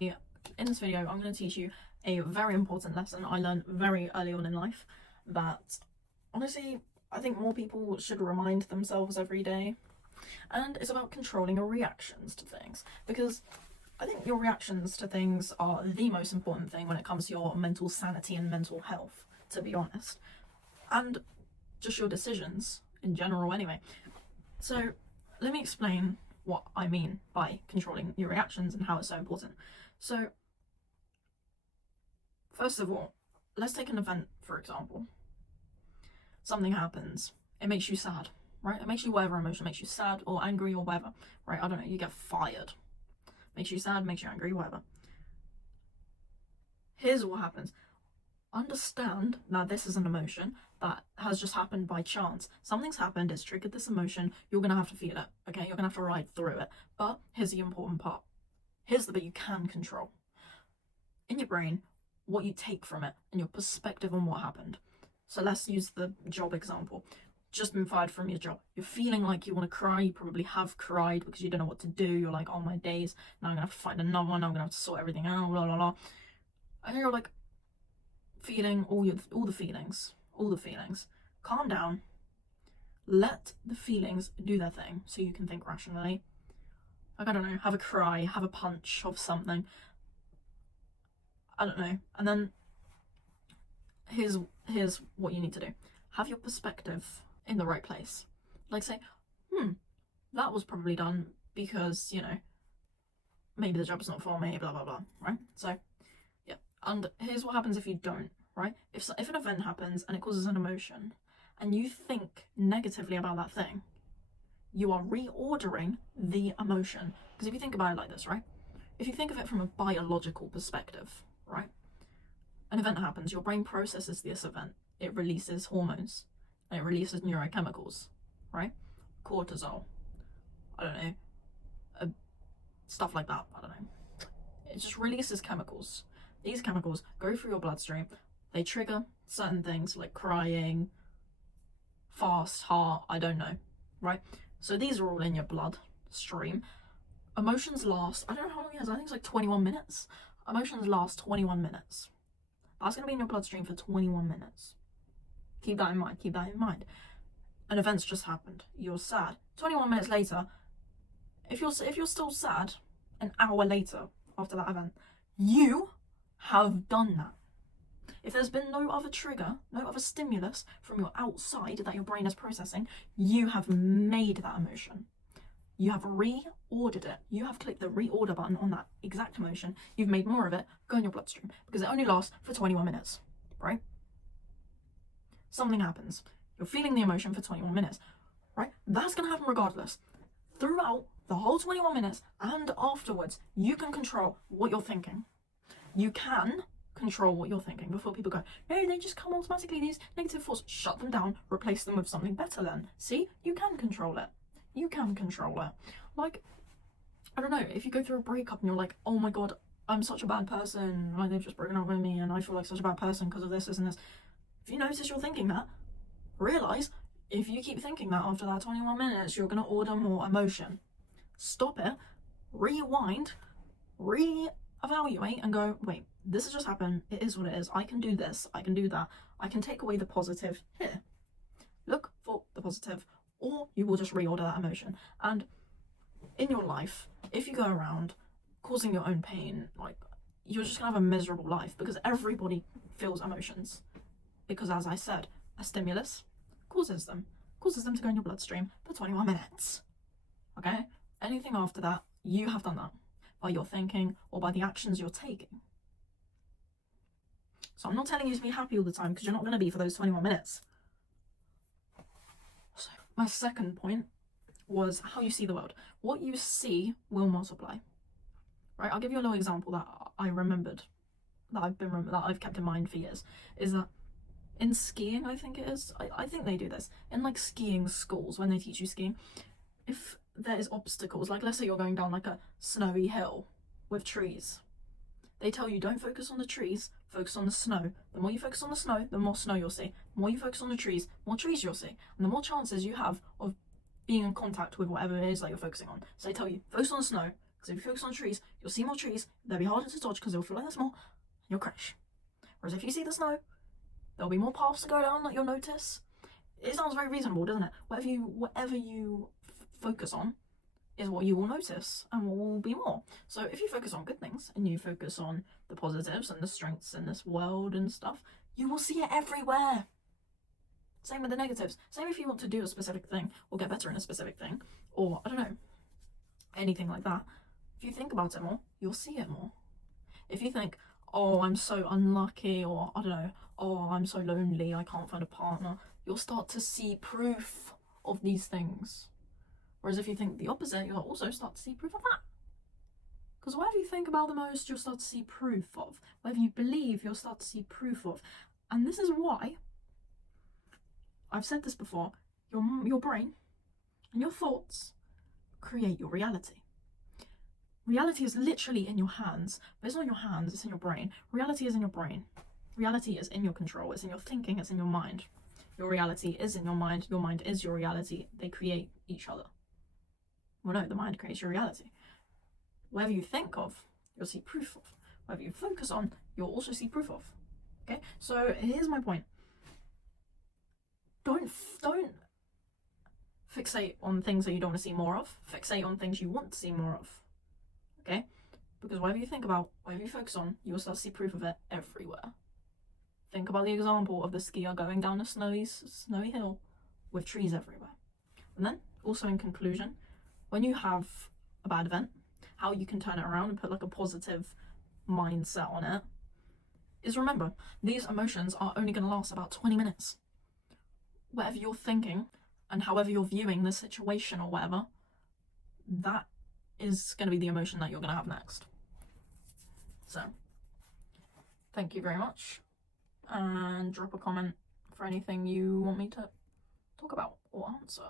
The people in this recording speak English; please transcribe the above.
In this video, I'm going to teach you a very important lesson I learned very early on in life that honestly I think more people should remind themselves every day. And it's about controlling your reactions to things, because I think your reactions to things are the most important thing when it comes to your mental sanity and mental health, to be honest, and just your decisions in general anyway. So let me explain what I mean by controlling your reactions and how it's so important. So first of all, let's take an event, for example. Something happens. It makes you sad, right? It makes you whatever emotion. It makes you sad or angry or whatever, right? I don't know. You get fired. Makes you sad, makes you angry, whatever. Here's what happens. Understand that this is an emotion that has just happened by chance. Something's happened, it's triggered this emotion. You're going to have to feel it, okay? You're going to have to ride through it. But here's the important part. Here's the bit you can control. In your brain, what you take from it and your perspective on what happened. So let's use the job example. Just been fired from your job. You're feeling like you want to cry. You probably have cried because you don't know what to do. You're like, oh my days, now I'm going to have to find another one. I'm going to have to sort everything out, blah, blah, blah. And you're like feeling all the feelings. Calm down. Let the feelings do their thing so you can think rationally. Like, I don't know, have a cry, have a punch of something. I don't know. And then here's what you need to do. Have your perspective in the right place. Like, say, that was probably done because, you know, maybe the job's not for me, blah, blah, blah, right? So, yeah. And here's what happens if you don't, right? If an event happens and it causes an emotion and you think negatively about that thing, you are reordering the emotion. Because if you think about it like this, right? If you think of it from a biological perspective, right? An event happens, your brain processes this event, it releases hormones, and it releases neurochemicals, right? Cortisol, I don't know, stuff like that, I don't know. It just releases chemicals. These chemicals go through your bloodstream, they trigger certain things like crying, fast heart, I don't know, right? So these are all in your bloodstream. Emotions last, I don't know how long it is, I think it's like 21 minutes. Emotions last 21 minutes. That's going to be in your bloodstream for 21 minutes. Keep that in mind. An event's just happened. You're sad. 21 minutes later, if you're still sad, an hour later after that event, you have done that. If there's been no other trigger, no other stimulus from your outside that your brain is processing, you have made that emotion. You have reordered it. You have clicked the reorder button on that exact emotion. You've made more of it go in your bloodstream because it only lasts for 21 minutes, right? Something happens. You're feeling the emotion for 21 minutes, right? That's going to happen regardless. Throughout the whole 21 minutes and afterwards, you can control what you're thinking. You can control what you're thinking before people go, no, they just come automatically, these negative thoughts. Shut them down, replace them with something better then. See, you can control it. You can control it. Like, I don't know, if you go through a breakup and you're like, oh my god, I'm such a bad person, like they've just broken up with me and I feel like such a bad person because of this and this. If you notice you're thinking that, realise if you keep thinking that after that 21 minutes, you're going to order more emotion. Stop it, rewind, re-evaluate and go, wait, this has just happened, it is what it is, I can do this, I can do that, I can take away the positive here. Look for the positive, or you will just reorder that emotion. And in your life, if you go around causing your own pain, like, you're just gonna have a miserable life because everybody feels emotions. Because as I said, a stimulus causes them to go in your bloodstream for 21 minutes. Okay? Anything after that, you have done that by your thinking or by the actions you're taking. So I'm not telling you to be happy all the time because you're not going to be for those 21 minutes. So my second point was how you see the world. What you see will multiply. Right? I'll give you a little example that I remembered, that I've kept in mind for years, is that in skiing, I think it is, I think they do this, in like skiing schools, when they teach you skiing, if there is obstacles, like let's say you're going down like a snowy hill with trees, they tell you don't focus on the trees, focus on the snow. The more you focus on the snow, the more snow you'll see. The more you focus on the trees, more trees you'll see. And the more chances you have of being in contact with whatever it is that you're focusing on. So they tell you, focus on the snow, Because if you focus on trees, you'll see more trees, they'll be harder to dodge because they'll feel like they're small, and you'll crash. Whereas if you see the snow, there'll be more paths to go down that you'll notice. It sounds very reasonable, doesn't it? Whatever you focus on is what you will notice and what will be more. So if you focus on good things and you focus on the positives and the strengths in this world and stuff, you will see it everywhere. Same with the negatives. Same if you want to do a specific thing or get better in a specific thing, or I don't know, anything like that. If you think about it more, you'll see it more. If you think, oh, I'm so unlucky, or I don't know, oh, I'm so lonely, I can't find a partner, you'll start to see proof of these things. Whereas if you think the opposite, you'll also start to see proof of that. Because whatever you think about the most, you'll start to see proof of. Whatever you believe, you'll start to see proof of. And this is why, I've said this before, your brain and your thoughts create your reality. Reality is literally in your hands, but it's not in your hands, it's in your brain. Reality is in your brain. Reality is in your control, it's in your thinking, it's in your mind. Your reality is in your mind is your reality. They create each other. Well, no, the mind creates your reality. Whatever you think of, you'll see proof of. Whatever you focus on, you'll also see proof of. Okay, so here's my point. Don't fixate on things that you don't want to see more of. Fixate on things you want to see more of. Okay? Because whatever you think about, whatever you focus on, you will start to see proof of it everywhere. Think about the example of the skier going down a snowy hill with trees everywhere. And then, also in conclusion, when you have a bad event, how you can turn it around and put like a positive mindset on it is, remember, these emotions are only going to last about 20 minutes. Whatever you're thinking and however you're viewing the situation or whatever, that is going to be the emotion that you're going to have next. So, thank you very much, and drop a comment for anything you want me to talk about or answer.